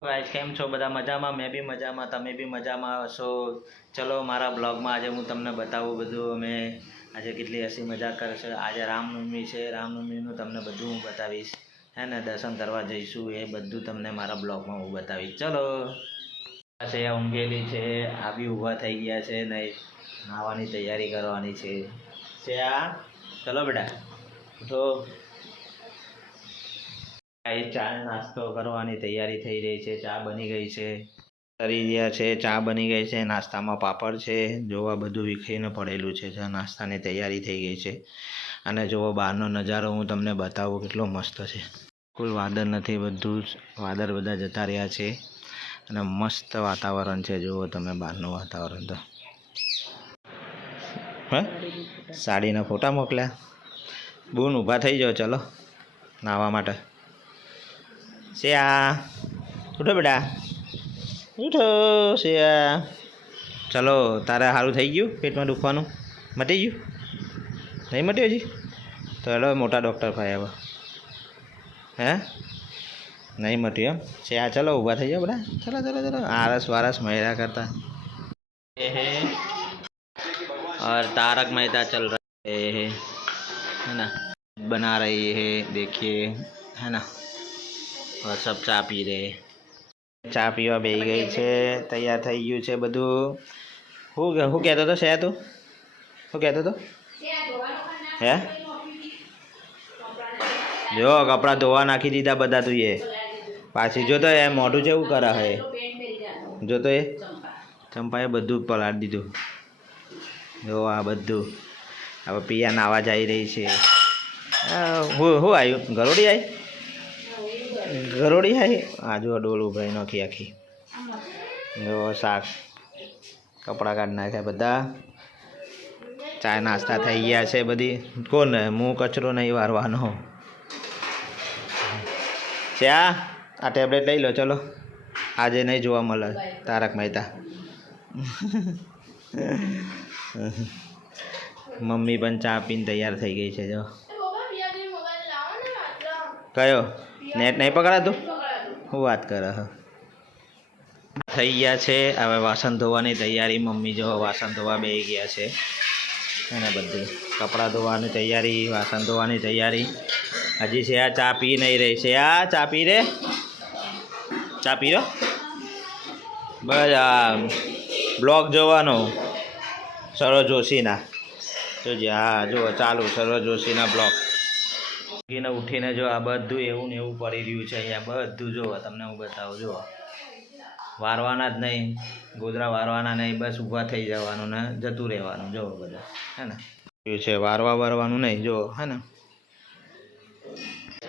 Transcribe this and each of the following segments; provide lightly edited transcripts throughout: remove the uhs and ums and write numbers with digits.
Guys કેમ છો બધા મજામાં? મેં બી મજામાં, તમે બી મજામાં હશો. ચલો મારા બ્લોગમાં આજે હું તમને બતાવું બધું અમે આજે કેટલી હસી મજાક કરશે. આજે રામનવમી છે, રામનવમીનું તમને બધું હું બતાવીશ. હે ને દર્શન કરવા જઈશું એ બધું તમને મારા બ્લોગમાં હું બતાવીશ. ચલો છે ઊંઘેલી છે, આ બી ઊભા થઈ ગયા છે ને નાહવાની તૈયારી કરવાની છે આ. ચલો બેટા ઉઠો. ચા નાસ્તો કરવાની તૈયારી થઈ રહી છે. ચા બની ગઈ છે, તરી રહ્યા છે, ચા બની ગઈ છે, નાસ્તામાં પાપડ છે. જોવા બધું વિખરીને પડેલું છે. નાસ્તાની તૈયારી થઈ ગઈ છે. અને જોવો બહારનો નજારો હું તમને બતાવું કેટલો મસ્ત છે. કોઈ વાદળ નથી, બધું જ વાદળ બધા જતા રહ્યા છે અને મસ્ત વાતાવરણ છે. જુઓ તમે બહારનું વાતાવરણ તો. હે સાડીના ફોટા મોકલ્યા? બૂન ઊભા થઈ જાઓ, ચલો નાહવા માટે. શ્યા ઉઠો બેટા, ઉઠો શ્યા. ચલો તારે સારું થઈ ગયું? પેટમાં દુખવાનું મટી ગયું? નહીં મટ્યું હજી? તો હેડો મોટા ડૉક્ટર ભાઈ હવે. હે નહીં મટ્યું એમ? શ્યા ચલો ઊભા થઈ જાઓ બેટા. ચલો ચલો ચલો આરસ વારસ મહિરા करता है और तारक मेहता चल रहा है ना, बना रही है देखिए, है ना. और सब ચા પી રહે. ચા પીવા બેસી ગઈ છે, તૈયાર થઈ ગયું છે બધું. શું કહેતો હતો શેયા તું? શું કહેતો હતો? હે જો કપડાં ધોવા નાખી દીધા બધા તું એ. પાછી જોતો એ મોઢું જેવું કરે હે. જોતો એ ચંપાએ બધું પલાળી દીધું. જો આ બધું હવે પિયા નાવા જઈ રહી છે. હું આવ્યું? ગરોડી આવી? ગરોડી આવી? આ જો ડોલું ભાઈ નાખી આખી. જો શાક કપડાં કાઢી નાખ્યા બધા. ચા નાસ્તા થઈ ગયા છે બધી. કોણ હું કચરો નહીં વારવાનો. ચા આ ટેબ્લેટ લઈ લો. ચલો આજે નહીં જોવા મળે તારક મહેતા. મમ્મી પણ ચા પીને તૈયાર થઈ ગઈ છે. જો કયો નેટ નહીં પકડાતું? શું વાત કરે હ? થઈ ગયા છે હવે વાસણ ધોવાની તૈયારી. મમ્મી જો વાસણ ધોવા બેસી ગયા છે અને બધી કપડાં ધોવાની તૈયારી, વાસણ ધોવાની તૈયારી. હજી છે આ ચા પી નહીં રહી છે. આ ચા પી રે, ચા પીરો. બસ આ બ્લોગ જોવાનો સરોજ જોશીના. જોજે હા જો ચાલુ સરોજ જોશીના બ્લોગ. ઉઠીને જો આ બધું એવું ને એવું પડી રહ્યું છે અહીંયા. બધું જો તમને હું બતાવું. જો વારવાના જ નહીં, ગોદરા વારવાના નહીં, બસ ઊભા થઈ જવાનું ને જતું રહેવાનું. જો બધા હે ને એવું છે, વારવાનું નહીં. જો હે ને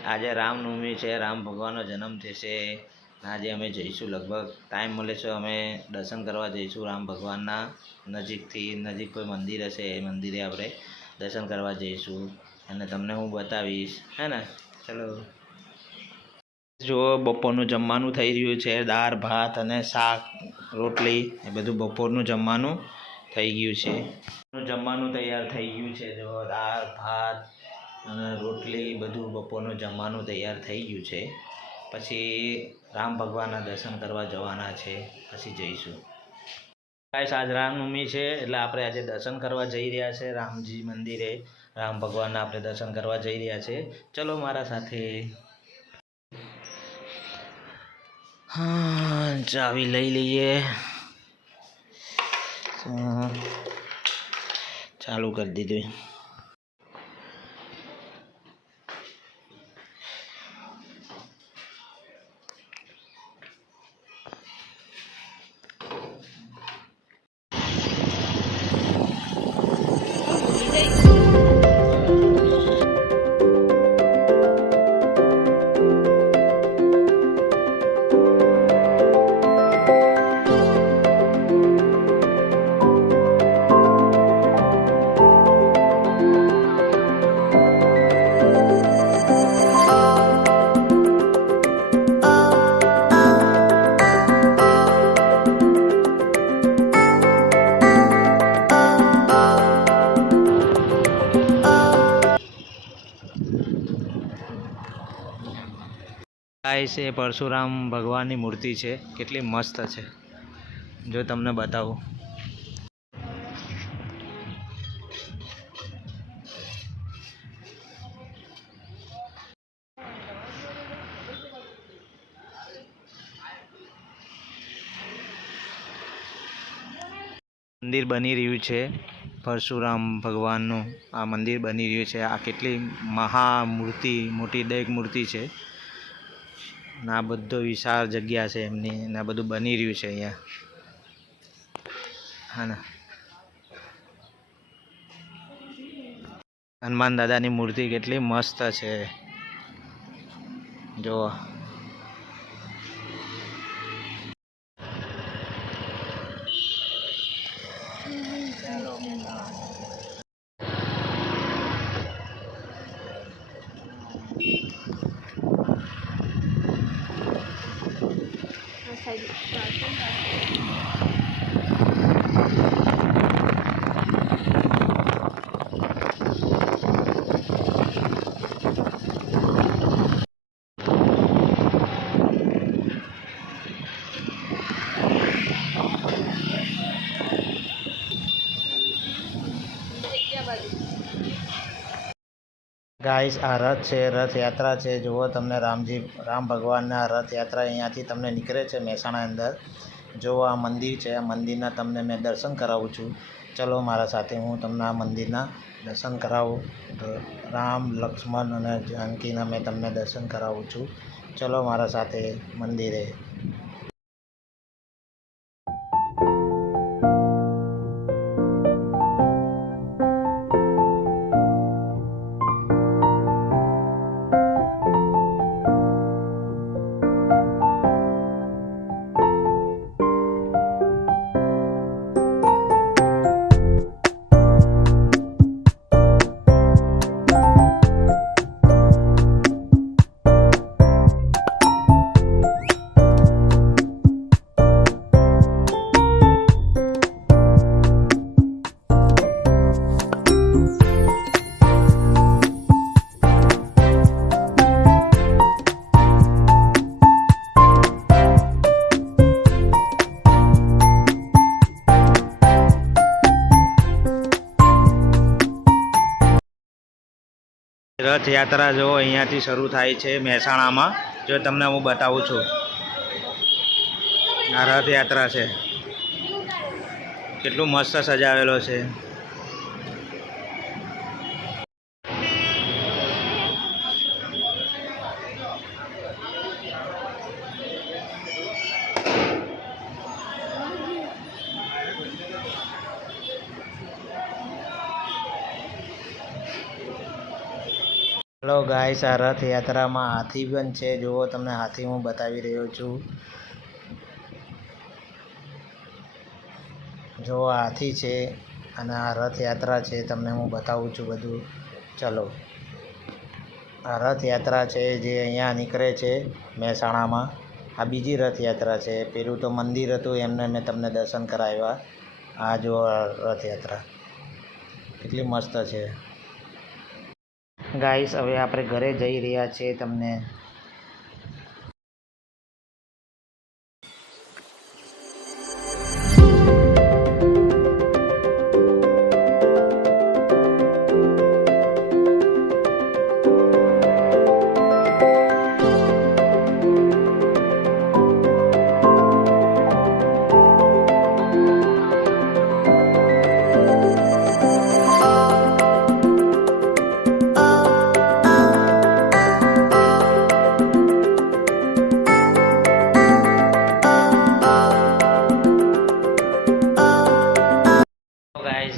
આજે રામનવમી છે, રામ ભગવાનનો જન્મ થશે. આજે અમે જઈશું, લગભગ ટાઈમ મળે છે અમે દર્શન કરવા જઈશું રામ ભગવાનના. નજીક કોઈ મંદિર હશે એ મંદિરે આપણે દર્શન કરવા જઈશું અને તમને હું બતાવીશ, હે ને. ચલો જો બપોરનું જમવાનું થઈ રહ્યું છે. દાળ ભાત અને શાક રોટલી એ બધું બપોરનું જમવાનું થઈ ગયું છે. જમવાનું તૈયાર થઈ ગયું છે. જો દાળ ભાત અને રોટલી બધું બપોરનું જમવાનું તૈયાર થઈ ગયું છે. પછી રામ ભગવાનના દર્શન કરવા જવાના છે, પછી જઈશું. ગાઈસ આજ રામનવમી છે એટલે આપણે આજે દર્શન કરવા જઈ રહ્યા છે રામજી મંદિરે. રામ ભગવાનના આપણે દર્શન કરવા જઈ રહ્યા છે. ચલો મારા સાથે. હા ચાવી લઈ લઈએ. ચાલુ કરી દીધું. ગાઈસ એ પરશુરામ ભગવાનની મૂર્તિ છે, કેટલી મસ્ત છે, જો તમને બતાવું. મંદિર બની રહ્યું છે પરશુરામ ભગવાનનું. આ મંદિર બની રહ્યું છે. આ કેટલી મહામૂર્તિ, મોટી દરેક મૂર્તિ છે. આ બધો વિશાળ જગ્યા છે એમની, ને આ બધું બની રહ્યું છે અહીંયા. હા ને, હનુમાન દાદાની મૂર્તિ કેટલી મસ્ત છે જો. ગાઈસ આ રથ છે, રથયાત્રા છે. જુઓ તમને રામ ભગવાનના રથયાત્રા અહીંયાથી તમને નીકળે છે મહેસાણા અંદર. જો આ મંદિર છે, આ મંદિરના તમને મેં દર્શન કરાવું છું. ચલો મારા સાથે, હું તમને આ મંદિરના દર્શન કરાવું. રામ, લક્ષ્મણ અને જાનકીના મેં તમને દર્શન કરાવું છું. ચલો મારા સાથે મંદિરે. રથયાત્રા જો અહીંયાથી શરૂ થાય છે મહેસાણામાં. જો તમને હું બતાવું છું, આ રથયાત્રા છે, કેટલું મસ્ત સજાવેલો છે. હેલો ગાઈસ, આ રથયાત્રામાં હાથી પણ છે. જુઓ તમને હાથી હું બતાવી રહ્યો છું. જો આ હાથી છે અને આ રથયાત્રા છે, તમને હું બતાવું છું બધું. ચલો, આ રથયાત્રા છે જે અહીંયા નીકળે છે મહેસાણામાં. આ બીજી રથયાત્રા છે. પેલું તો મંદિર હતું, એમને મેં તમને દર્શન કરાવ્યા. આ જો રથયાત્રા કેટલી મસ્ત છે. ગાઈસ હવે આપણે ઘરે જઈ રહ્યા છીએ. તમને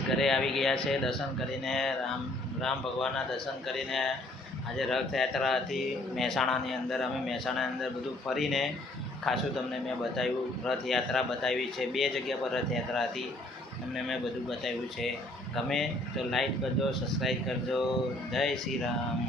ઘરે આવી ગયા છે દર્શન કરીને. રામ ભગવાનના દર્શન કરીને આજે રથયાત્રા હતી મહેસાણાની અંદર. અમે મહેસાણાની અંદર બધું ફરીને ખાસું તમને મેં બતાવ્યું. રથયાત્રા બતાવી છે, 2 જગ્યા પર રથયાત્રા હતી, તમને મેં બધું બતાવ્યું છે. ગમે તો લાઈક કરજો, સબસ્ક્રાઈબ કરજો. જય શ્રી રામ.